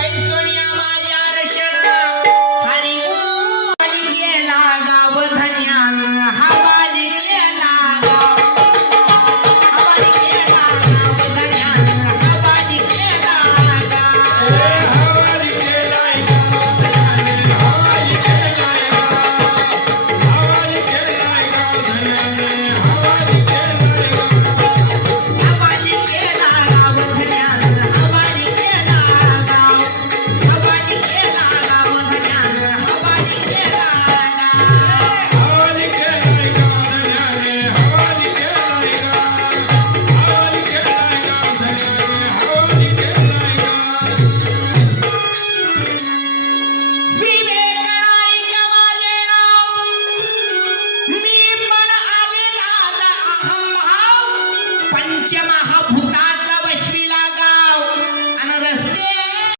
país जमा भूतात